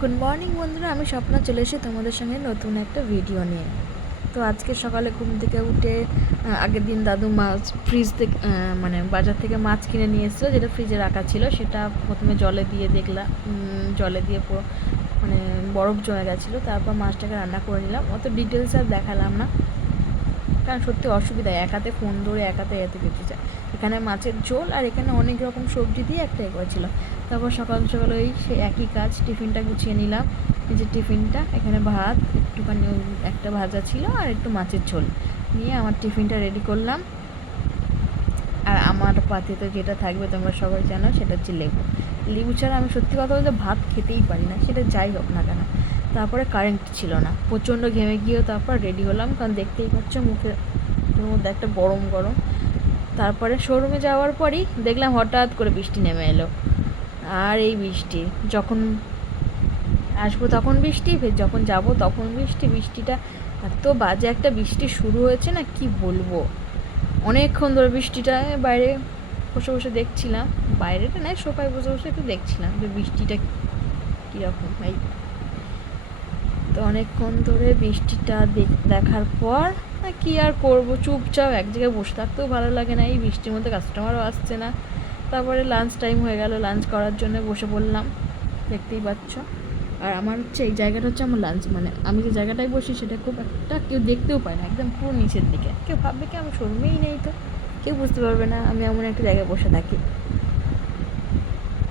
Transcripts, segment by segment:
Good morning বন্ধুরা, আমি স্বপ্না চলে এসেছি তোমাদের সঙ্গে নতুন একটা ভিডিও নিয়ে। তো আজকে সকালে ঘুম থেকে উঠে আগের দিন দাদু মাছ ফ্রিজ থেকে মানে বাজার থেকে মাছ কিনে নিয়ে এসেছিলো, যেটা ফ্রিজে রাখা ছিল। সেটা প্রথমে জলে দিয়ে দেখলাম, জলে দিয়ে পুরো মানে বরফ জমে গেছিলো। তারপর মাছটাকে রান্না করে নিলাম। অত ডিটেলস আর দেখালাম না, কারণ সত্যি অসুবিধা, এক হাতে ফোন ধরে এক হাতে এত কিছু যায়। এখানে মাছের ঝোল আর এখানে অনেক রকম সবজি দিয়ে একটা করেছিল। তারপর সকাল সকাল ওই সেই একই কাজ, টিফিনটা গুছিয়ে নিলাম। এই যে টিফিনটা, এখানে ভাত, একটুখানি একটা ভাজা ছিল আর একটু মাছের ঝোল নিয়ে আমার টিফিনটা রেডি করলাম। আর আমার পাতে তো যেটা থাকবে তোমরা সবাই জানো, সেটা হচ্ছে লেবু। লেবু ছাড়া আমি সত্যি কথা বলতে ভাত খেতেই পারি না, সেটা যাই হোক না কেন। তারপরে কারেন্ট ছিল না, প্রচণ্ড ঘেমে গিয়েও তারপর রেডি হলাম, কারণ দেখতেই পাচ্ছ মুখের মধ্যে একটা গরম গরম। তারপরে শোরুমে যাওয়ার পরই দেখলাম হঠাৎ করে বৃষ্টি নেমে এলো। আর এই বৃষ্টি, যখন আসবো তখন বৃষ্টি, ফের যখন যাব তখন বৃষ্টি। বৃষ্টিটা এত বাজে একটা বৃষ্টি শুরু হয়েছে না, কি বলবো। অনেকক্ষণ ধরে বৃষ্টিটা বাইরে বসে বসে দেখছিলাম, বাইরেটা নয় সোফায় বসে বসে একটু দেখছিলাম যে বৃষ্টিটা কীরকম। এই তো অনেকক্ষণ ধরে বৃষ্টিটা দেখার পর কী আর করবো, চুপচাপ এক জায়গায় বসে থাকতেও ভালো লাগে না, এই বৃষ্টির মধ্যে কাস্টমারও আসছে না। তারপরে লাঞ্চ টাইম হয়ে গেল, লাঞ্চ করার জন্য বসে পড়লাম, দেখতেই পাচ্ছ। আর আমার হচ্ছে এই জায়গাটা হচ্ছে আমার লাঞ্চ, মানে আমি যে জায়গাটায় বসি সেটা খুব একটা কেউ দেখতেও পায় না, একদম পুরো নিচের দিকে। কেউ ভাববে কি আমি শোরুমেই নেই, তো কেউ বুঝতে পারবে না আমি এমন একটা জায়গায় বসে থাকি।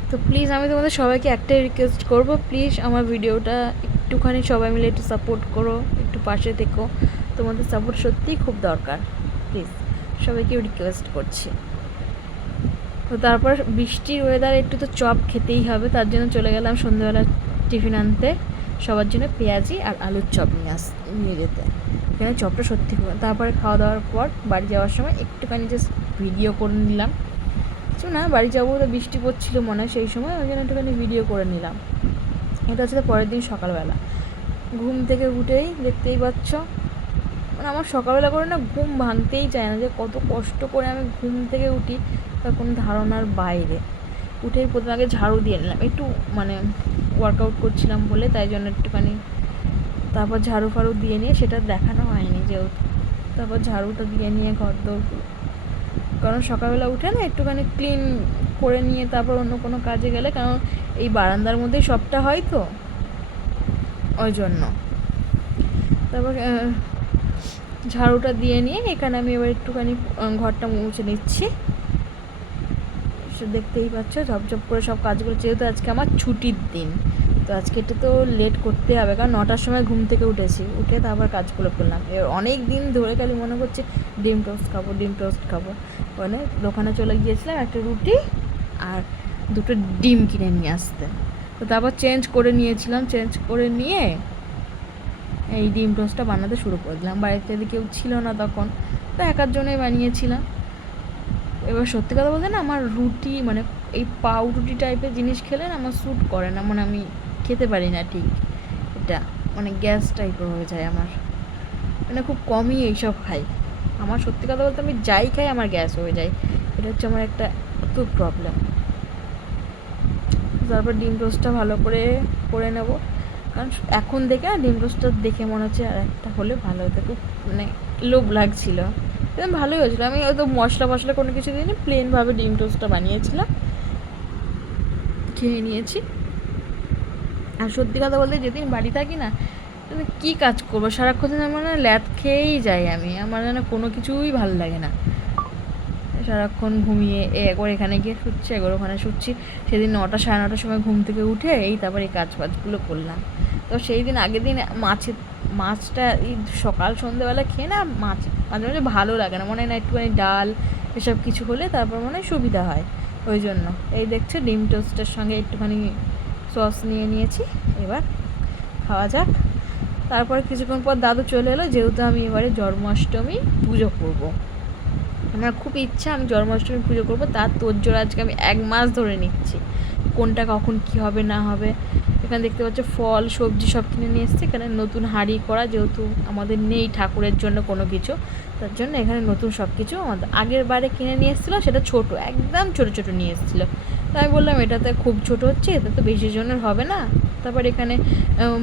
তো প্লিজ আমি তোমাদের সবাইকে একটাই রিকোয়েস্ট করবো, প্লিজ আমার ভিডিওটা একটুখানি সবাই মিলে একটু সাপোর্ট করো, একটু পাশে থেকো। তোমাদের সাপোর্ট সত্যিই খুব দরকার, প্লিজ সবাইকে রিকোয়েস্ট করছি। তো তারপর বৃষ্টির ওয়েদার, একটু তো চপ খেতেই হবে, তার জন্য চলে গেলাম সন্ধ্যেবেলা টিফিন আনতে, সবার জন্য পেঁয়াজি আর আলুর চপ নিয়ে যেতে। এখানে চপটা সত্যি খুব। তারপরে খাওয়া দাওয়ার পর বাড়ি যাওয়ার সময় একটুখানি জাস্ট ভিডিও করে নিলাম, কিছু না, বাড়ি যাবো তো বৃষ্টি পড়ছিল মনে হয় সেই সময়, ওই জন্য একটুখানি ভিডিও করে নিলাম। এটা হচ্ছে পরের দিন সকালবেলা, ঘুম থেকে উঠেই দেখতেই পাচ্ছ, মানে আমার সকালবেলা করে না ঘুম ভাঙতেই চায় না, যে কত কষ্ট করে আমি ঘুম থেকে উঠি তার কোনো ধারণার বাইরে। উঠেই প্রথমে আগে ঝাড়ু দিয়ে নিলাম, একটু মানে ওয়ার্কআউট করছিলাম বলে, তাই জন্য একটুখানি। তারপর ঝাড়ু ফাড়ু দিয়ে নিয়ে, সেটা দেখানো হয়নি যেহেতু, তারপর ঝাড়ুটা দিয়ে নিয়ে ঘর দৌড়, কারণ সকালবেলা উঠে না একটুখানি ক্লিন করে নিয়ে তারপর অন্য কোনো কাজে গেলে, কারণ এই বারান্দার মধ্যেই সবটা হয় তো, ওই জন্য। তারপর ঝাড়ুটা দিয়ে নিয়ে এখানে আমি এবার একটুখানি ঘরটা মুছে নিচ্ছি। দেখতেই পাচ্ছ ঝপঝপ করে সব কাজগুলো, যেহেতু আজকে আমার ছুটির দিন, তো আজকে এটা তো লেট করতে হবে, কারণ 9টার সময় ঘুম থেকে উঠেছি, উঠে তারপর কাজগুলো করলাম। এবার অনেক দিন ধরে খালি মনে করছে ডিম টোস্ট খাবো, ডিম টোস্ট খাবো। মানে দোকানে চলে গিয়েছিলাম একটা রুটি আর দুটো ডিম কিনে নিয়ে আসতে, তো তারপর চেঞ্জ করে নিয়েছিলাম, চেঞ্জ করে নিয়ে এই ডিম টোস্টটা বানাতে শুরু করে দিলাম। বাড়িতে কেউ ছিল না তখন, তো একার জন্যই বানিয়েছিলাম। এবার সত্যি কথা বলতে না, আমার রুটি মানে এই পাউরুটি টাইপের জিনিস খেলে না আমার স্যুট করে না, মানে আমি খেতে পারি না ঠিক, এটা মানে গ্যাস টাইপের হয়ে যায় আমার, মানে খুব কমই এইসব খাই। আমার সত্যি কথা বলতে আমি যাই খাই আমার গ্যাস হয়ে যায়, এটা হচ্ছে আমার একটা খুব প্রবলেম। তারপর ডিম টোস্টটা ভালো করে করে নেব, কারণ এখন দেখে না ডিম টোস্টটা দেখে মনে হচ্ছে আর একটা হলে ভালো হতো, খুব মানে লোভ লাগছিলো। একদম ভালোই হয়েছিলো, আমি হয়তো মশলা ফশলা কোনো কিছু দিইনি, প্লেনভাবে ডিম টোস্টটা বানিয়েছিলাম, খেয়ে নিয়েছি। আর সত্যি কথা বলতে যেদিন বাড়ি থাকি না, কী কাজ করবো সারাক্ষণ, মানে ল্যাদ খেয়েই যাই আমি, আমার যেন কোনো কিছুই ভালো লাগে না। সারাক্ষণ ঘুমিয়ে একবার এখানে গিয়ে শুচ্ছি, একবার ওখানে শুচ্ছি। সেদিন 9টা সাড়ে 9টার সময় ঘুম থেকে উঠে এই তারপর এই কাজ বাজগুলো করলাম। তো সেই দিন আগের দিন মাছটা এই সকাল সন্ধ্যেবেলা খেয়ে না মাঝে মাঝে ভালো লাগে না, মনে হয় না একটুখানি ডাল এসব কিছু হলে তারপর মনে হয় সুবিধা হয়, ওই জন্য। এই দেখছো ডিম টোস্টের সঙ্গে একটুখানি সস নিয়ে নিয়েছি, এবার খাওয়া যাক। তারপরে কিছুক্ষণ পর দাদু চলে এলো, যেহেতু আমি এবারে জন্মাষ্টমী পুজো করবো, আমার খুব ইচ্ছা আমি জন্মাষ্টমী পুজো করবো, তার তোড়জোড় আজকে আমি 1 মাস ধরে নিচ্ছি, কোনটা কখন কী হবে না হবে। এখানে দেখতে পাচ্ছ ফল সবজি সব কিনে নিয়ে এসছে, এখানে নতুন হাঁড়ি করা, যেহেতু আমাদের নেই ঠাকুরের জন্য কোনো কিছু, তার জন্য এখানে নতুন সব কিছু। আমাদের আগের বারে কিনে নিয়ে এসেছিলো সেটা ছোটো, একদম ছোটো ছোটো নিয়ে এসেছিলো, তাই বললাম এটাতে খুব ছোটো হচ্ছে, এটা তো বেশি জনের হবে না, তারপর এখানে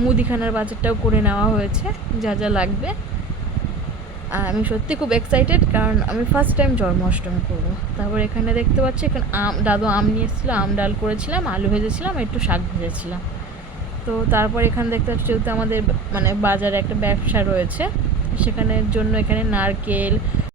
মুদিখানার বাজারটাও করে নেওয়া হয়েছে, যা যা লাগবে। আর আমি সত্যি খুব এক্সাইটেড, কারণ আমি ফার্স্ট টাইম জন্মাষ্টমী করবো। তারপর এখানে দেখতে পাচ্ছি এখানে দাদু আম নিয়ে এসেছিলো, আম ডাল করেছিলাম, আলু ভেজেছিলাম, একটু শাক ভেজেছিলাম। তো তারপর এখানে দেখতে পাচ্ছি যেহেতু আমাদের মানে বাজারে একটা ব্যবসা রয়েছে, সেখানের জন্য এখানে নারকেল,